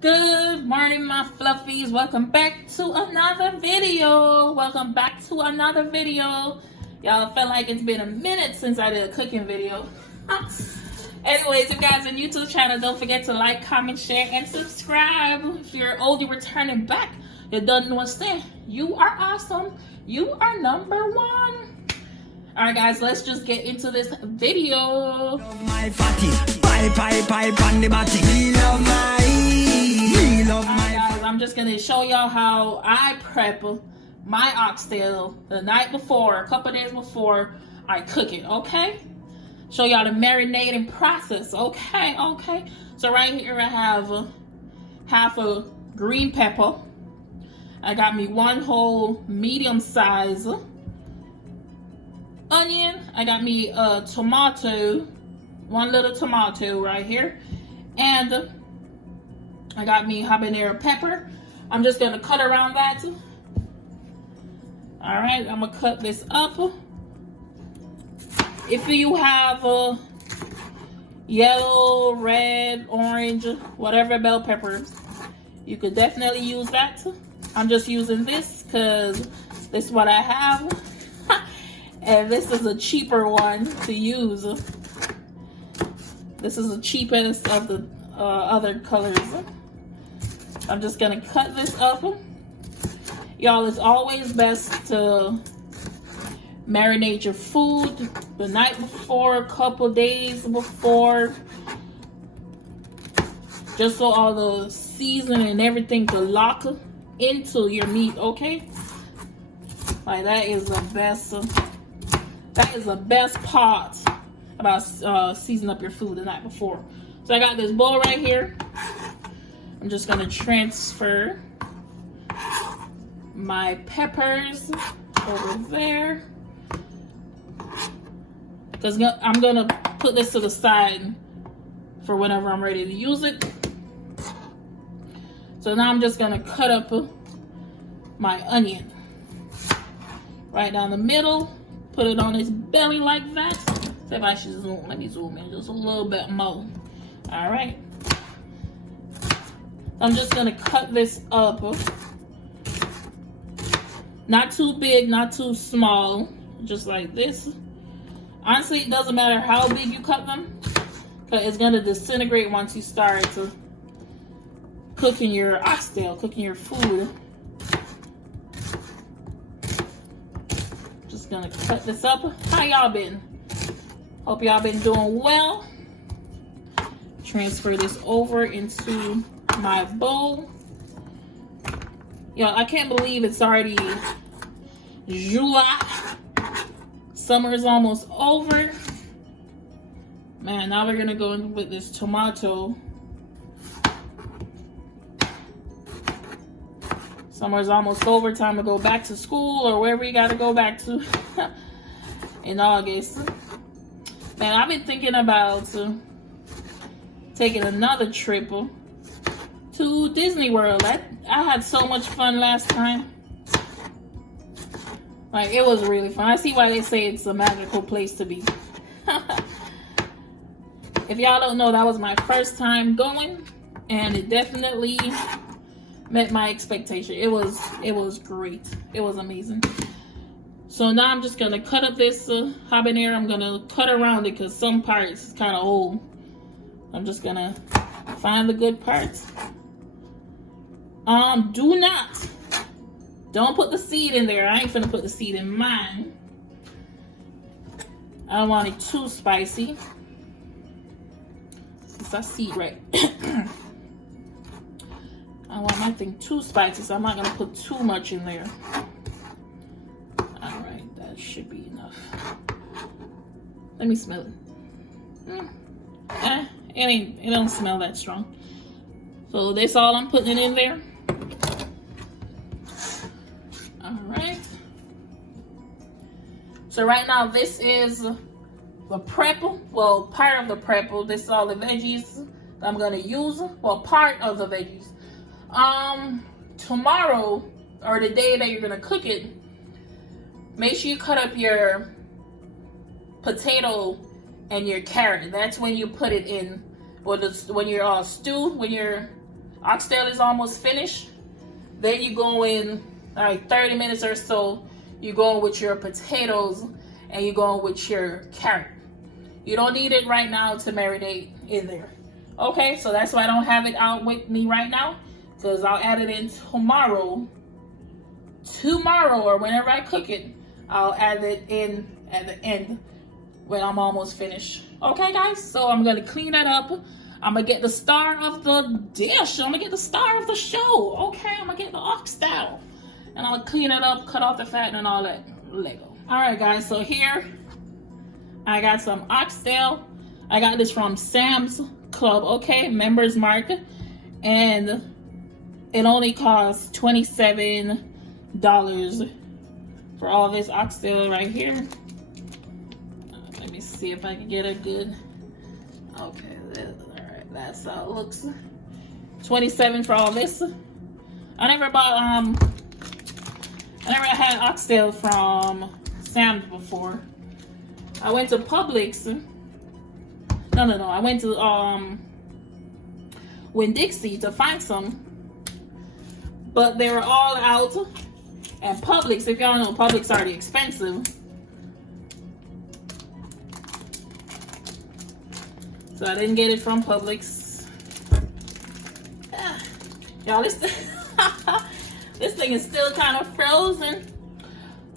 Good morning, my fluffies. Welcome back to another video. Y'all felt like it's been a minute since I did a cooking video. Anyways, if you guys are new to the channel, don't forget to like, comment, share, and subscribe. If you're old, you're returning back, you don't know what's there. You are awesome. You are number one. Alright guys, let's just get into this video. Alright guys, I'm just gonna show y'all how I prep my oxtail the night before, a couple days before I cook it, okay? Show y'all the marinating process, okay? So right here I have half a green pepper. I got me one whole medium size onion. I got me a tomato, one little tomato right here, and I got me habanero pepper. I'm just gonna cut around that. All right, I'm gonna cut this up. If you have yellow, red, orange, whatever bell peppers, you could definitely use that. I'm just using this because this is what I have. And this is a cheaper one to use. This is the cheapest of the other colors. I'm just gonna cut this up. Y'all, it's always best to marinate your food the night before, a couple days before, just so all the seasoning and everything to lock into your meat, okay? Like that is the best. That is the best part about seasoning up your food the night before. So I got this bowl right here. I'm just gonna transfer my peppers over there, because I'm gonna put this to the side for whenever I'm ready to use it. So now I'm just gonna cut up my onion right down the middle. Put it on its belly like that. So if I should zoom, let me zoom in just a little bit more. All right. I'm just gonna cut this up. Not too big, not too small, just like this. Honestly, it doesn't matter how big you cut them, because it's gonna disintegrate once you start to cooking your oxtail, cooking your food. Gonna cut this up. How y'all been? Hope y'all been doing well. Transfer this over into my bowl. Y'all, I can't believe it's already July. Summer is almost over. Man, now we're gonna go in with this tomato. Summer's almost over, time to go back to school or wherever you gotta go back to in August. Man, I've been thinking about taking another trip to Disney World. I had so much fun last time. Like, it was really fun. I see why they say it's a magical place to be. If y'all don't know, that was my first time going, and it definitely met my expectation. It was great. It was amazing. So now I'm just gonna cut up this habanero. I'm gonna cut around it because some parts is kind of old. I'm just gonna find the good parts. Don't put the seed in there. I ain't finna put the seed in mine. I don't want it too spicy. Since I see right. I don't want my thing too spicy, so I'm not gonna put too much in there. All right, that should be enough. Let me smell it. It don't smell that strong. So that's all I'm putting in there. All right. So right now this is the prep. Well, part of the prep. This is all the veggies that I'm gonna use. Well, part of the veggies. Tomorrow or the day that you're gonna cook it, make sure you cut up your potato and your carrot. That's when you put it in, or when you're stewed, when you're Oxtail is almost finished. Then you go in like 30 minutes or so. You go in with your potatoes and you go in with your carrot. You don't need it right now to marinate in there. Okay, so that's why I don't have it out with me right now, because I'll add it in tomorrow. Tomorrow, or whenever I cook it, I'll add it in at the end when I'm almost finished. Okay, guys, so I'm gonna clean that up. I'm gonna get the star of the dish. I'm gonna get the star of the show. Okay, I'm gonna get the oxtail. And I'm gonna clean it up, cut off the fat and all that Lego. All right, guys, so here I got some oxtail. I got this from Sam's Club, okay, members market. And it only costs $27 for all this oxtail right here. Let me see if I can get it good. Okay, all right, that's how it looks. 27 for all this. I never had oxtail from Sam's before. I went to Publix. No. I went to Winn-Dixie to find some, but they were all out. And Publix, if y'all know, Publix already expensive. So I didn't get it from Publix. Y'all, this thing is still kind of frozen.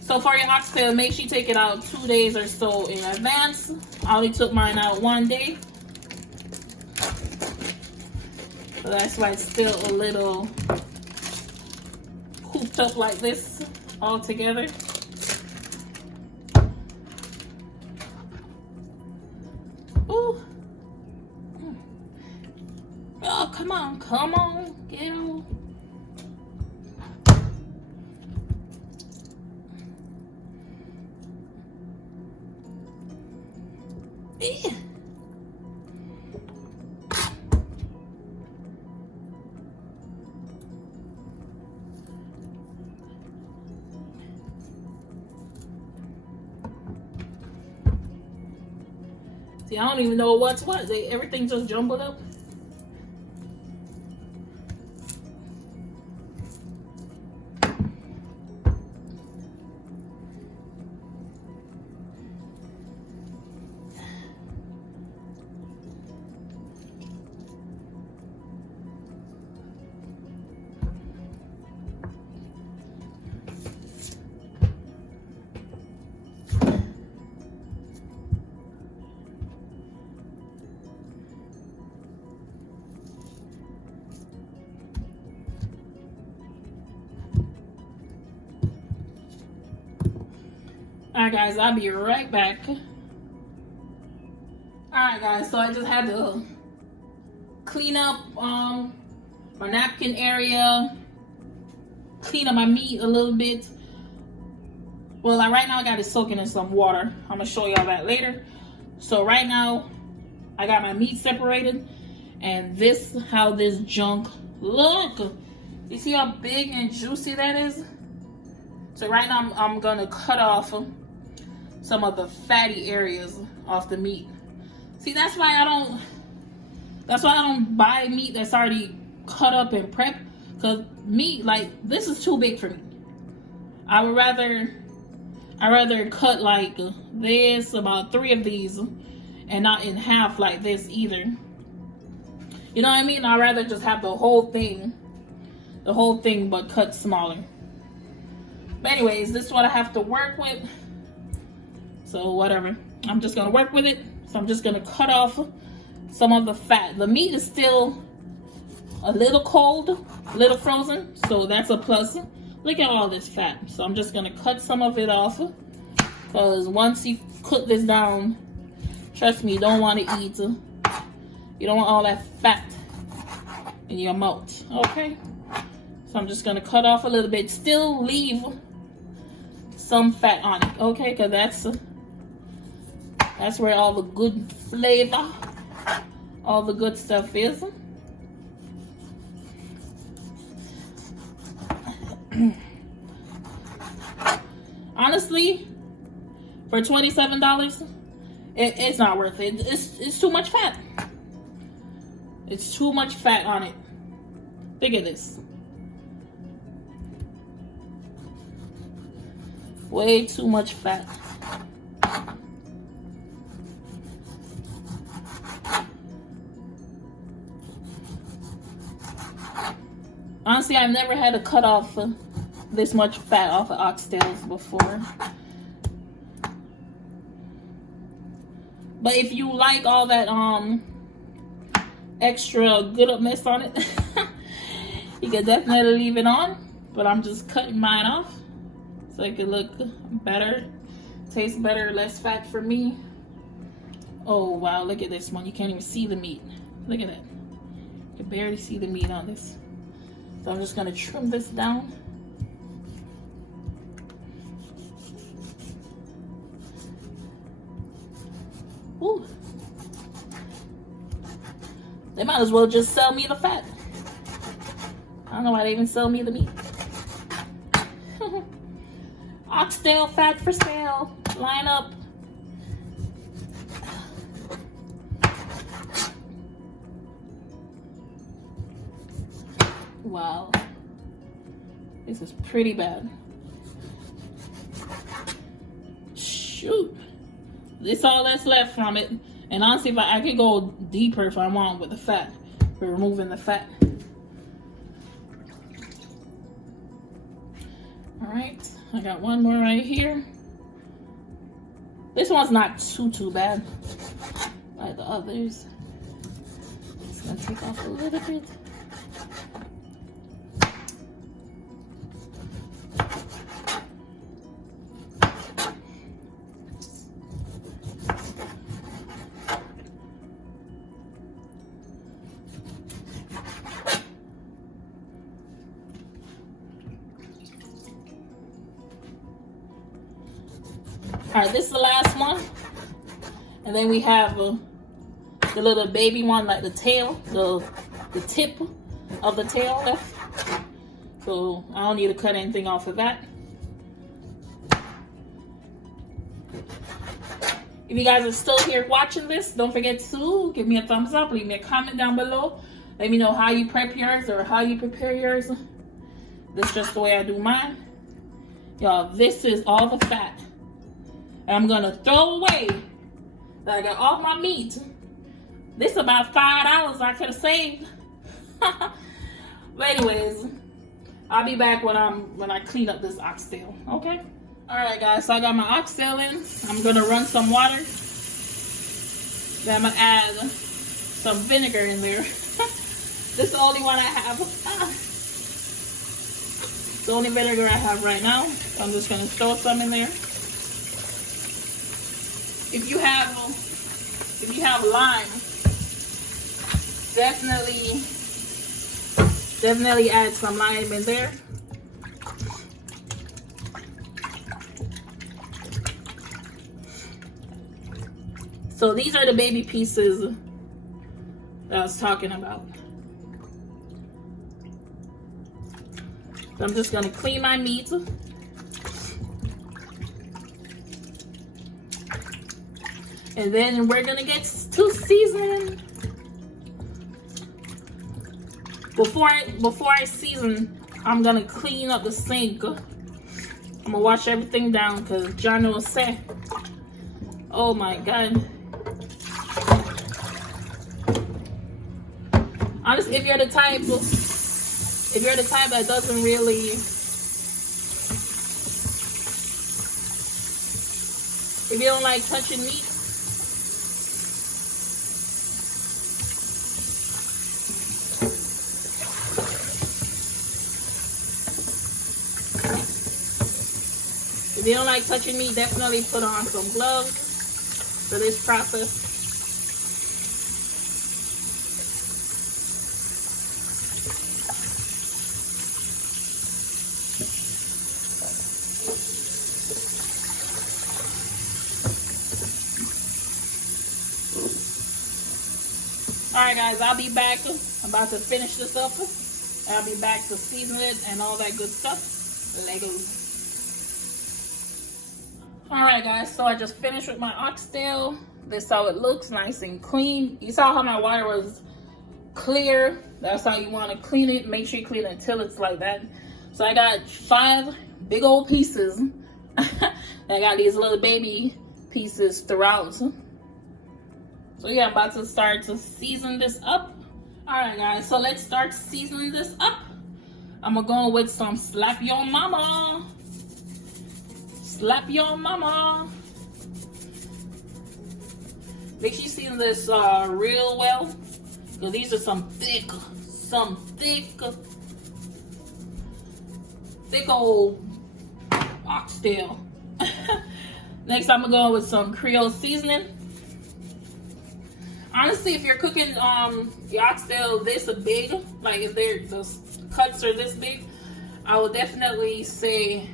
So for your oxtail, make sure you take it out 2 days or so in advance. I only took mine out 1 day. So that's why it's still a little cooped up like this all together. Ooh. Oh, come on, get on. Yeah. See, I don't even know what's what. Everything just jumbled up. Alright guys, I'll be right back. Alright guys, so I just had to clean up my napkin area, clean up my meat a little bit. Well, right now I got it soaking in some water. I'm gonna show y'all that later. So right now I got my meat separated, and this how this junk look. You see how big and juicy that is? So right now I'm gonna cut off some of the fatty areas off the meat. See, that's why I don't buy meat that's already cut up and prepped, because meat like this is too big for me. I rather cut like this, about 3 of these, and not in half like this either. You know what I mean? I'd rather just have the whole thing but cut smaller. But anyways, this is what I have to work with. So whatever, I'm just gonna work with it. So I'm just gonna cut off some of the fat. The meat is still a little cold, a little frozen, so that's a plus. Look at all this fat. So I'm just gonna cut some of it off, because once you cook this down, trust me, you don't want to eat. You don't want all that fat in your mouth, okay? So I'm just gonna cut off a little bit, still leave some fat on it, okay? Because that's where all the good flavor, all the good stuff is. Honestly, for $27, it's not worth it. It's too much fat. It's too much fat on it. Look at this. Way too much fat. Honestly, I've never had to cut off this much fat off of oxtails before. But if you like all that extra good upness on it, you can definitely leave it on. But I'm just cutting mine off so it can look better, taste better, less fat for me. Oh wow, look at this one. You can't even see the meat. Look at that. You can barely see the meat on this. So I'm just gonna trim this down. Ooh. They might as well just sell me the fat. I don't know why they even sell me the meat. Oxtail fat for sale. Line up. Wow. This is pretty bad. Shoot. This all that's left from it. And honestly, if I could go deeper if I want with the fat. For removing the fat. Alright. I got one more right here. This one's not too bad. Like the others. Just gonna take off a little bit. All right, this is the last one. And then we have the little baby one, like the tail, the tip of the tail left. So I don't need to cut anything off of that. If you guys are still here watching this, don't forget to give me a thumbs up, leave me a comment down below. Let me know how you prep yours or how you prepare yours. This is just the way I do mine. Y'all, this is all the fat. And I'm gonna throw away that I got off my meat. This is about $5 I could have saved. But anyways, I'll be back when I clean up this oxtail. Okay. All right, guys. So I got my oxtail in. I'm gonna run some water. Then I'm gonna add some vinegar in there. This is the only one I have. It's the only vinegar I have right now. So I'm just gonna throw some in there. If you have lime, definitely add some lime in there. So these are the baby pieces that I was talking about. So I'm just gonna clean my meat. And then we're gonna get to season. Before I season, I'm gonna clean up the sink. I'm gonna wash everything down because John will say, oh my God. Honestly, if you're the type that doesn't really, if you don't like touching meat, if you don't like touching meat, definitely put on some gloves for this process. Alright guys, I'll be back. I'm about to finish this up. I'll be back to season it and all that good stuff. Legos. Alright guys, so I just finished with my oxtail. This is how it looks, nice and clean. You saw how my water was clear. That's how you want to clean it. Make sure you clean it until it's like that. So I got 5 big old pieces. I got these little baby pieces throughout. So yeah, I'm about to start to season this up. All right, guys, so let's start seasoning this up. I'm gonna go with some slap your mama. Slap your mama. Make sure you season this real well, because these are some thick old oxtail. Next, I'm gonna go with some Creole seasoning. Honestly, if you're cooking the oxtail this big, like if the cuts are this big, I would definitely say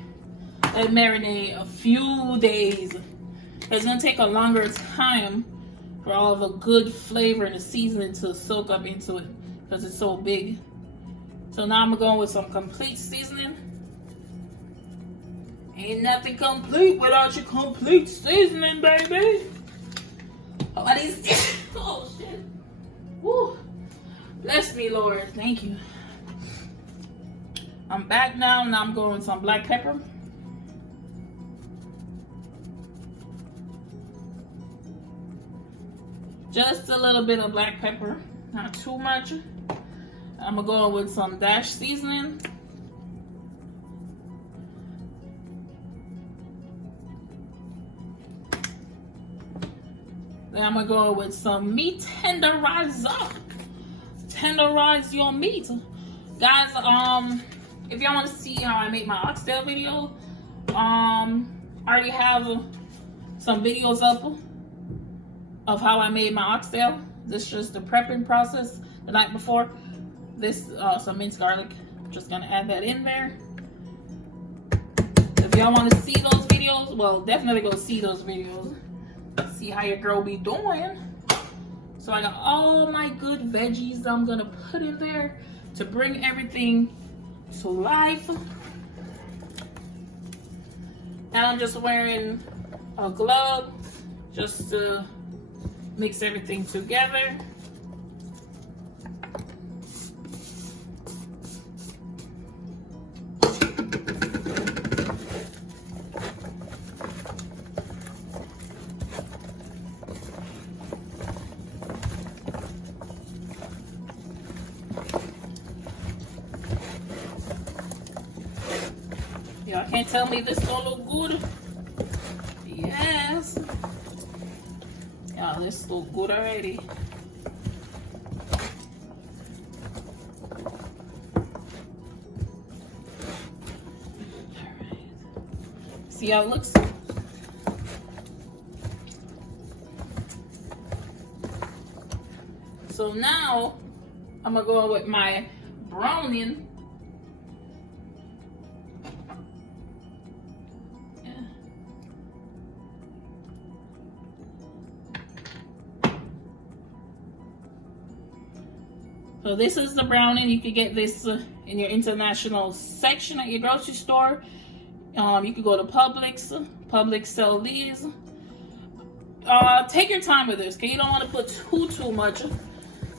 let it marinate a few days. It's gonna take a longer time for all the good flavor and the seasoning to soak up into it because it's so big. So now I'm gonna go with some complete seasoning. Ain't nothing complete without your complete seasoning, baby. Oh, these. Oh shit. Woo. Bless me, Lord. Thank you. I'm back now. Now I'm going with some black pepper. Just a little bit of black pepper, not too much. I'm gonna go with some dash seasoning. Then I'm gonna go with some meat tenderizer. Tenderize your meat, guys. If y'all want to see how I make my oxtail video, I already have some videos up of how I made my oxtail. This is just the prepping process the night before. This some minced garlic. Just gonna add that in there. If y'all want to see those videos, well, definitely go see those videos. See how your girl be doing. So I got all my good veggies I'm gonna put in there to bring everything to life. And I'm just wearing a glove just to mix everything together. Y'all can't tell me this don't look good. Yes. Y'all, this look good already. Alright. See how it looks? So now I'm gonna go with my browning. So this is the browning. You can get this in your international section at your grocery store. You could go to Publix. Publix sell these. Take your time with this, okay? You don't want to put too much. And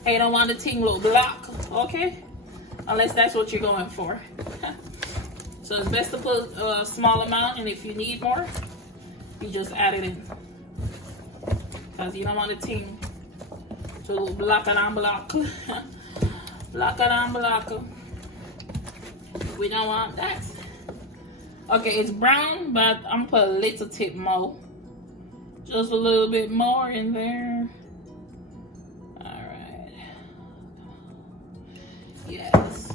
you don't want the thing look black, okay? Unless that's what you're going for. So it's best to put a small amount, and if you need more, you just add it in. Because you don't want the thing to look black and black. Black and black. We don't want that. Okay, it's brown, but I'm gonna put a little tip more. Just a little bit more in there. Alright. Yes.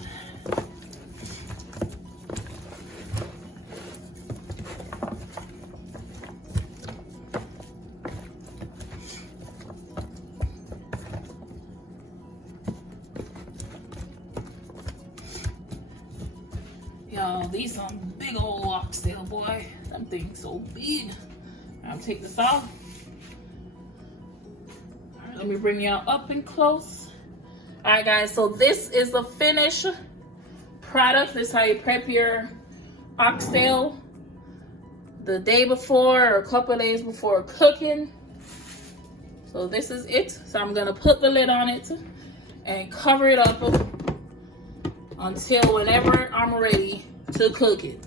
Yo, these some big old oxtail, boy. Them things so big. I'll take this off. All right, let me bring y'all up and close. All right, guys, so this is the finished product. This is how you prep your oxtail the day before or a couple of days before cooking. So this is it. So I'm gonna put the lid on it and cover it up until whenever I'm ready to cook it.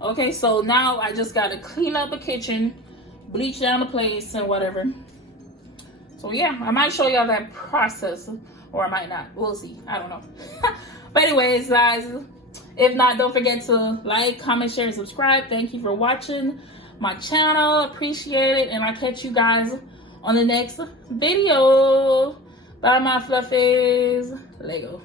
Okay, so now I just gotta clean up the kitchen, bleach down the place and whatever. So yeah, I might show y'all that process, or I might not. We'll see. I don't know. But anyways, guys, if not, don't forget to like, comment, share, and subscribe. Thank you for watching my channel. Appreciate it. And I'll catch you guys on the next video. Bye, my fluffies. Lego.